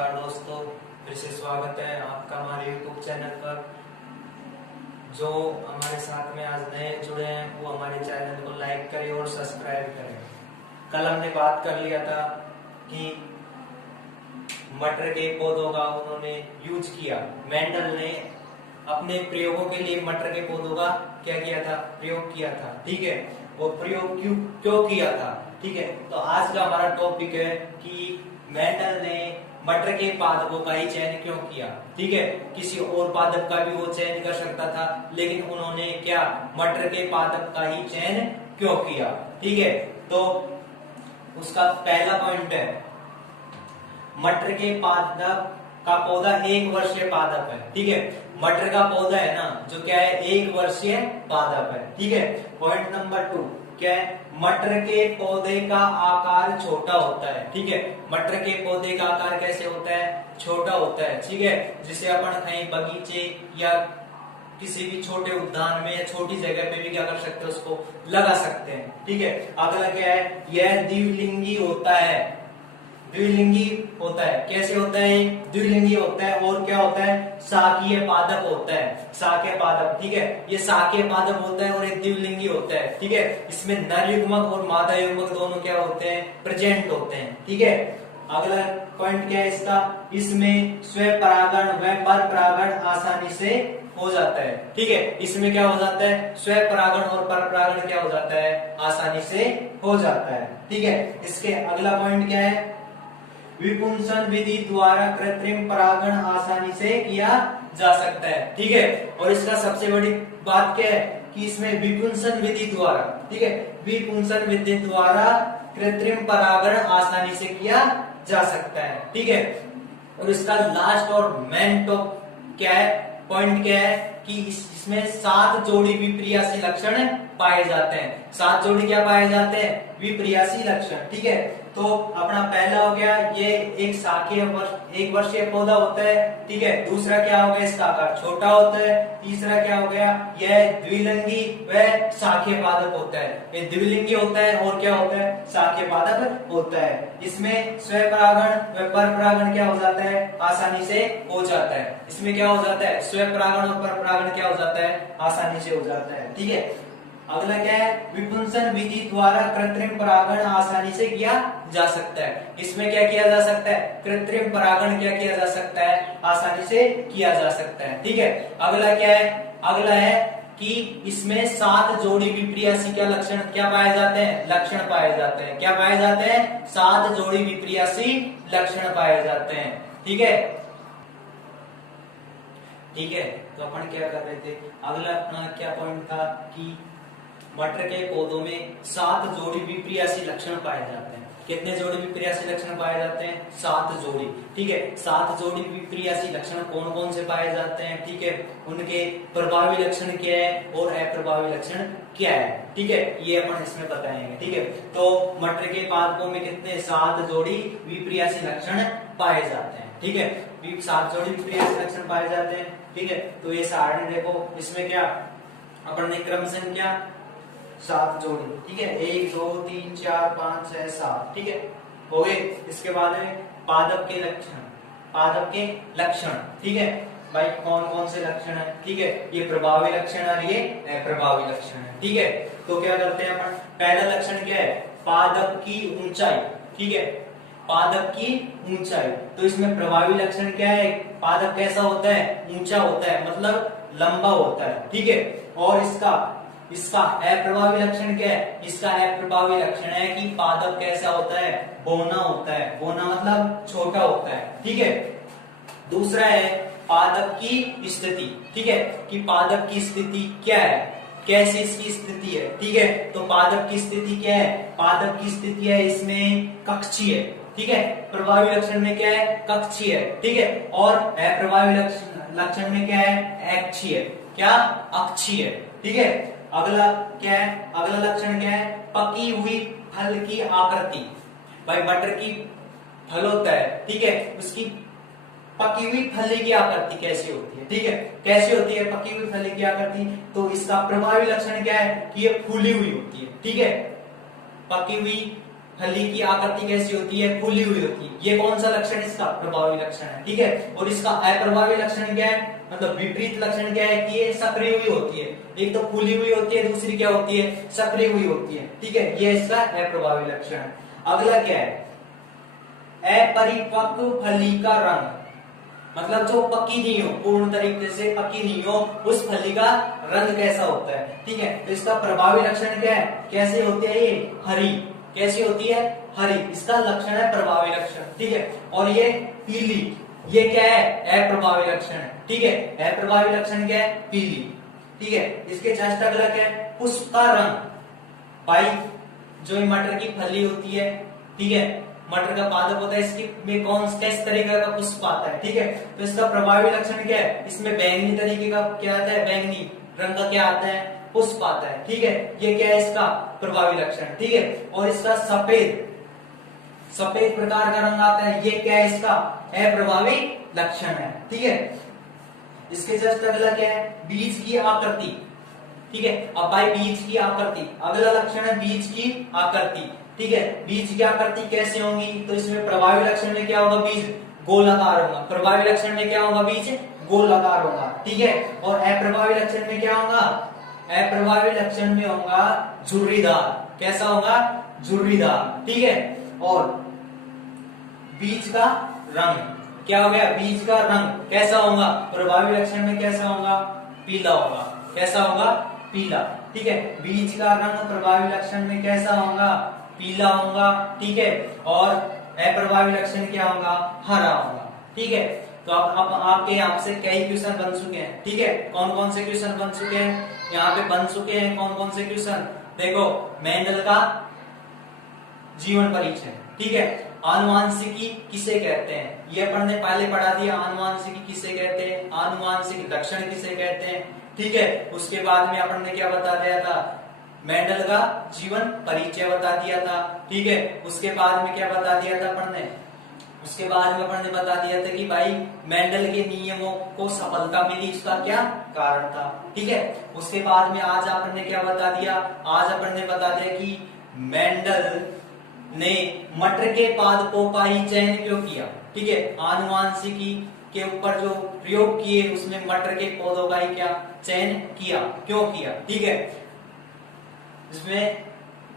नमस्कार दोस्तों, फिर से स्वागत है आपका हमारे YouTube चैनल पर। जो हमारे साथ में आज नए जुड़े हैं वो हमारे चैनल को लाइक करें और सब्सक्राइब करें। कल हमने बात कर लिया था कि मटर के पौधों का उन्होंने यूज किया। मेंडल ने अपने प्रयोगों के लिए मटर के पौधों का क्या किया था, प्रयोग किया था। ठीक है, वो प्रयोग क्यों किया था। ठीक है, तो आज का हमारा टॉपिक है कि मेंडल ने मटर के पादपों का ही चयन क्यों किया। ठीक है, किसी और पादप का भी वो चयन कर सकता था, लेकिन उन्होंने क्या मटर के पादप का ही चयन क्यों किया। ठीक है, तो उसका पहला पॉइंट है, मटर के पादप का पौधा 1 वर्षीय पादप है। ठीक है, मटर का पौधा है ना जो क्या है, 1 वर्षीय पादप है। ठीक है, पॉइंट नंबर 2 क्या है, मटर के पौधे का आकार छोटा होता है। ठीक है, मटर के पौधे का आकार कैसे होता है, छोटा होता है। ठीक है, जिसे अपन कहीं बगीचे या किसी भी छोटे उद्यान में या छोटी जगह पे भी क्या कर सकते हैं, उसको लगा सकते हैं। ठीक है, अगला क्या है, यह द्विलिंगी होता है। द्विलिंगी होता है, कैसे होता है, द्विलिंगी होता है और क्या होता है, शाकीय पादप होता है। शाकीय पादप, ठीक है, ये शाकीय पादप होता है और एक द्विलिंगी होता है। ठीक है, इसमें नर युग्मक और मादा युग्मक दोनों क्या होते हैं, प्रेजेंट होते हैं। ठीक है, अगला पॉइंट क्या है इसका, इसमें स्वपरागण व परपरागण आसानी से हो जाता है। ठीक है, इसमें क्या हो जाता है, स्वपरागण और परपरागण क्या हो जाता है, आसानी से हो जाता है। ठीक है, इसके अगला पॉइंट क्या है, विपुंसन विधि द्वारा कृत्रिम परागण आसानी से किया जा सकता है। ठीक है, और इसका सबसे बड़ी बात क्या है कि इसमें विपुंसन विधि द्वारा, ठीक है, विपुंसन विधि द्वारा कृत्रिम परागण आसानी से किया जा सकता है। ठीक है, और इसका लास्ट और मेन टॉप क्या है, पॉइंट क्या है कि इसमें 7 जोड़ी विप्रियासी लक्षण पाए जाते हैं। 7 जोड़ी क्या पाए जाते हैं, विप्रियासी लक्षण। ठीक है, तो अपना पहला हो गया, ये एक शाकीय 1 वर्षीय पौधा होता है। ठीक है, दूसरा क्या हो गया, इसका आकार छोटा होता है। तीसरा क्या हो गया, यह द्विलिंगी व शाकीय पादप होता है। ये द्विलिंगी होता है और क्या होता है, शाकीय पादप होता है। इसमें स्वपरागण व परपरागण क्या हो जाता है, आसानी से हो जाता है। इसमें क्या हो जाता है, स्वपरागण और परपरागण क्या हो जाता है, आसानी से हो जाता है। ठीक है, अगला क्या है, विपुंसन विधि द्वारा कृत्रिम परागण आसानी से किया जा सकता है। इसमें क्या किया जा सकता है, कृत्रिम परागण क्या किया जा सकता है, आसानी से किया जा सकता है। ठीक है, अगला क्या है, अगला है कि इसमें 7 जोड़ी विप्रियासी क्या लक्षण क्या पाए जाते हैं, लक्षण पाए जाते हैं। क्या पाए जाते हैं, 7 जोड़ी विप्रियासी लक्षण पाए जाते हैं। ठीक है, ठीक है, तो अपन क्या कर रहे थे, अगला अपना क्या पॉइंट था कि मटर के पौधों में 7 जोड़ी विप्रियासी लक्षण पाए जाते हैं। कितने जोड़ी विप्रियासी लक्षण पाए जाते हैं, 7 जोड़ी। ठीक है, 7 जोड़ी विप्रियासी लक्षण कौन कौन से पाए जाते हैं। ठीक है, उनके प्रभावी लक्षण क्या है और अप्रभावी लक्षण क्या है। ठीक है, ये अपन इसमें बताएंगे। ठीक है, तो मटर के पादपों में कितने, 7 जोड़ी विप्रियासी लक्षण पाए जाते हैं। ठीक है, 7 जोड़ी विप्रियासी लक्षण पाए जाते हैं। ठीक है, तो ये सारणी देखो, इसमें क्या अपन ने क्रम संख्या 7 जोड़ी। ठीक है, 1 2 3 4 5 6 7। ठीक है, हो गए। इसके बाद में पादप के लक्षण, पादप के लक्षण। ठीक है भाई, कौन कौन से लक्षण है। ठीक है, ये प्रभावी लक्षण और ये अप्रभावी लक्षण है। ठीक है, तो क्या करते हैं अपन, पहला लक्षण क्या है, पादप की ऊंचाई। ठीक है, पादप की ऊंचाई, तो इसमें प्रभावी लक्षण क्या है, पादप कैसा होता है, ऊंचा होता है, मतलब लंबा होता है। ठीक है, और इसका अप्रभावी लक्षण क्या है, इसका अप्रभावी लक्षण है कि पादप कैसा होता है, बौना होता है। बौना मतलब छोटा होता है। ठीक है, दूसरा है पादप की स्थिति। ठीक है, कि पादप की स्थिति क्या है, कैसे इसकी स्थिति है। ठीक है, तो पादप की स्थिति क्या है, पादप की स्थिति है इसमें कक्षीय। ठीक है, प्रभावी लक्षण में क्या है, कक्षीय। ठीक है, और अप्रभावी लक्षण में क्या है, अक्षीय। क्या, अक्षीय। ठीक है, अगला क्या है, अगला लक्षण क्या है, पकी हुई फल की आकृति। भाई मटर की फल होता है, ठीक है, उसकी पकी हुई फली की आकृति कैसी होती है। ठीक है, कैसी होती है पकी हुई फली की आकृति, तो इसका प्रभावी लक्षण क्या है कि ये फूली हुई होती है। ठीक है, पकी हुई फली की आकृति कैसी होती है, फूली हुई होती है। ये कौन सा लक्षण इसका, प्रभावी लक्षण है, ठीक है। और इसका अप्रभावी लक्षण क्या है, मतलब विपरीत लक्षण क्या है कि ये सक्रिय हुई होती है। एक तो फूली हुई होती है, दूसरी क्या होती है, सक्रिय हुई होती है, ठीक है। ये इसका अप्रभावी लक्षण है। अगला क्या है, अपरिपक्व फली का रंग, मतलब जो पकी नहीं हो, पूर्ण तरीके से पकी नहीं हो, उस फली का रंग कैसा होता है, ठीक है। तो इसका प्रभावी लक्षण क्या है, कैसे होती है ये, हरी, कैसी होती है, हरी, इसका लक्षण है प्रभावी लक्षण, ठीक है। और ये पीली, ये क्या है, अप्रभावी लक्षण है, ठीक है। अप्रभावी लक्षण क्या है, पीली, ठीक है। इसके जस्ट अगला क्या है, पुष्प का रंग, भाई जो मटर की फली होती है, ठीक है, मटर का पादप होता है, इसकी में कौन किस तरीके का पुष्प आता है, ठीक है। तो इसका प्रभावी लक्षण क्या है, इसमें बैंगनी तरीके का क्या आता है, बैंगनी रंग का क्या आता है, पुष्प आता है, ठीक है। ये क्या है इसका प्रभावी लक्षण, ठीक है। और इसका सफेद सफेद प्रकार का रंग आता है, ये क्या है इसका अप्रभावी लक्षण है, ठीक है। इसके जस्ट अगला क्या है, बीज की आकृति, ठीक है। अब भाई बीज की आकृति, अगला लक्षण है बीज की आकृति, ठीक है। बीज की आकृति कैसे होंगी, तो इसमें प्रभावी लक्षण में क्या होगा, बीज गोलाकार होगा, प्रभावी लक्षण में क्या होगा, बीज गोलाकार होगा, ठीक है। और अप्रभावी लक्षण में क्या होगा, अप्रभावी लक्षण में होगा झुर्रीदार, कैसा होगा, झुर्रीदार, ठीक है। और बीज का रंग क्या हो गया, बीज का रंग कैसा होगा, प्रभावी लक्षण में कैसा होगा, पीला होगा, कैसा होगा, पीला, ठीक है। बीज का रंग प्रभावी लक्षण में कैसा होगा, पीला होगा, ठीक है। और अप्रभावी लक्षण क्या होगा, हरा होगा, ठीक है। तो अब आपके यहाँ से कई क्वेश्चन बन चुके हैं, ठीक है। कौन कौन से क्वेश्चन बन चुके हैं, यहाँ पे बन चुके हैं कौन कौन से क्वेश्चन, देखो मेंडल का जीवन परिचय, ठीक है। आनुवांशिकी किसे कहते हैं, ये अपन ने पहले पढ़ा दिया, आनुवांशिकी किसे कहते हैं, आनुवांशिक लक्षण किसे कहते हैं, ठीक है। उसके बाद में अपन ने क्या बता दिया था, मेंडल का जीवन परिचय बता दिया था, ठीक है। उसके बाद में क्या बता दिया था अपन ने, उसके बाद में अपन ने बता दिया था कि भाई मेंडल के नियमों को सफलता मिली, इसका क्या कारण था, ठीक है। उसके बाद में आज अपन ने क्या बता दिया, आज अपन ने बता दिया कि मेंडल ने मटर के पादपों का ही चयन क्यों किया, ठीक है। आनुवांशिकी के ऊपर जो प्रयोग किए उसमें मटर के पौधों का ही क्या चयन किया, क्यों किया, ठीक है। इसमें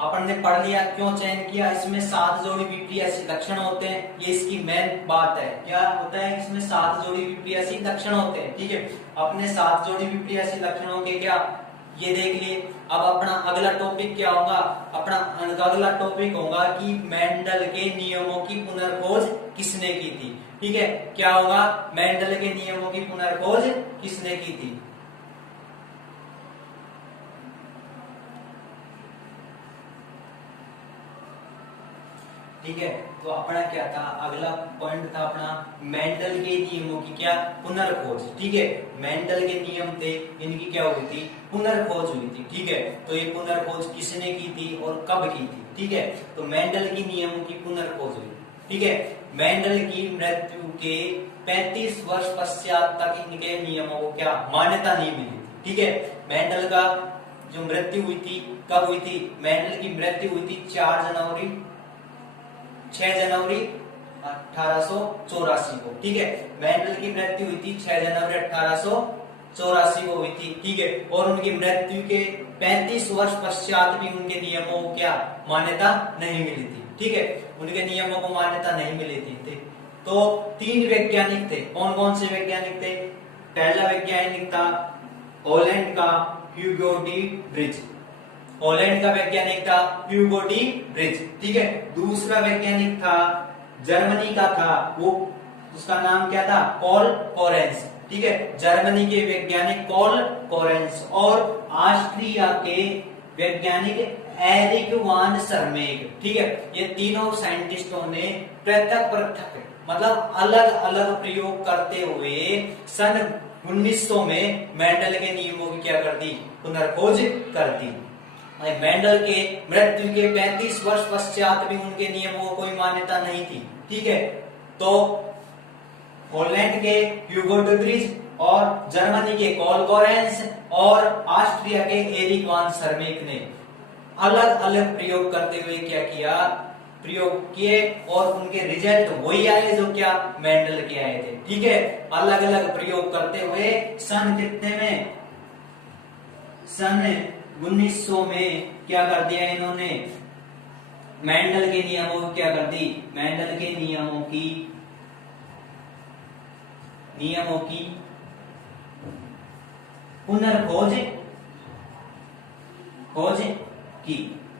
अपन ने पढ़ लिया क्यों चयन किया, इसमें 7 जोड़ी विपरीयासी लक्षण होते हैं, ये इसकी मेन बात है। क्या होता है, इसमें 7 जोड़ी विपरीयासी लक्षण होते हैं, ठीक है। अपने 7 जोड़ी विपरीयासी लक्षणों के क्या ये देख लिए। अब अपना अगला टॉपिक क्या होगा, अपना अगला टॉपिक होगा कि मेंडल के नियमों की पुनर्खोज किसने की थी, ठीक है। क्या होगा, मेंडल के नियमों की पुनर्खोज किसने की थी। ठीक है, तो अपना क्या था, अगला पॉइंट था अपना मेंडल के नियमों की क्या पुनर्खोज, ठीक है। मेंडल के नियम थे, इनकी क्या हुई थी, पुनर्खोज हुई थी, ठीक है। तो ये पुनर्खोज किसने की थी और कब की थी, ठीक है। तो मेंडल की नियमों की पुनर्खोज हुई, ठीक है। मेंडल की मृत्यु के 35 वर्ष पश्चात तक इनके नियमों को क्या मान्यता नहीं मिली, ठीक है। मेंडल का जो मृत्यु हुई थी कब हुई थी, मेंडल की मृत्यु हुई थी 6 जनवरी 1884 को, ठीक है। मेंडल की मृत्यु हुई थी 6 जनवरी 1884 को हुई थी, ठीक है। और उनकी मृत्यु के 35 वर्ष पश्चात भी उनके नियमों को क्या मान्यता नहीं मिली थी, ठीक है। उनके नियमों को मान्यता नहीं मिली थी। तो 3 वैज्ञानिक थे, कौन कौन से वैज्ञानिक थे, पहला वैज्ञानिक था हॉलैंड का ह्यूगो डी ब्रिज, हॉलैंड का वैज्ञानिक था ह्यूगो डी ब्रिज, ठीक है। दूसरा वैज्ञानिक था जर्मनी का था, वो उसका नाम क्या था, कॉल कोरेंस, ठीक है। जर्मनी के वैज्ञानिक कॉल कोरेंस और ऑस्ट्रिया के वैज्ञानिक एरिक वान सरमेग, ठीक है। ये तीनों साइंटिस्टों ने पृथक पृथक मतलब अलग अलग प्रयोग करते हुए सन 1900 में मेंडल के नियमों की क्या कर दी, पुनर्खोज कर दी। मेंडल के मृत्यु के 35 वर्ष पश्चात भी उनके नियमों को कोई मान्यता नहीं थी, ठीक है। तो हॉलैंड के ह्यूगो डी ब्रिज और जर्मनी के कॉल कोरेंस और ऑस्ट्रिया के एरिक वान सरमेक ने अलग अलग प्रयोग करते हुए क्या किया, प्रयोग किए और उनके रिजल्ट वही आए जो क्या मेंडल के आए थे। ठीक है, अलग अलग प्रयोग करते हुए सन कितने में, सन 1900 में क्या कर दिया इन्होंने, मेंडल के नियमों को क्या कर दी, मेंडल के नियमों की पुनर्खोज की।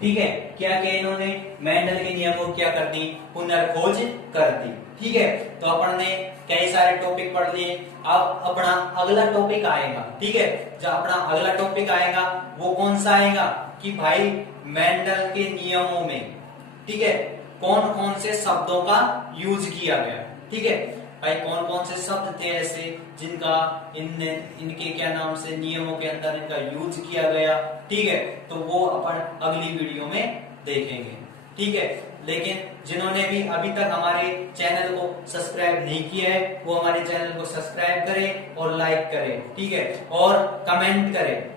ठीक है, क्या किया इन्होंने, मेंडल के नियमों को क्या कर दी, पुनर्खोज कर दी। ठीक है, तो अपन ने कई सारे टॉपिक पढ़ लिए। अब अपना अगला टॉपिक आएगा। ठीक है, जो अपना अगला टॉपिक आएगा वो कौन सा आएगा कि भाई मेंडल के नियमों में, ठीक है, कौन कौन से शब्दों का यूज किया गया। ठीक है भाई, कौन कौन से शब्द थे ऐसे जिनका इनके क्या नाम से नियमों के अंदर इनका यूज किया गया। ठीक है, तो वो अपन अगली वीडियो में देखेंगे। ठीक है, लेकिन जिन्होंने भी अभी तक हमारे चैनल को सब्सक्राइब नहीं किया है वो हमारे चैनल को सब्सक्राइब करें और लाइक करें। ठीक है, और कमेंट करें।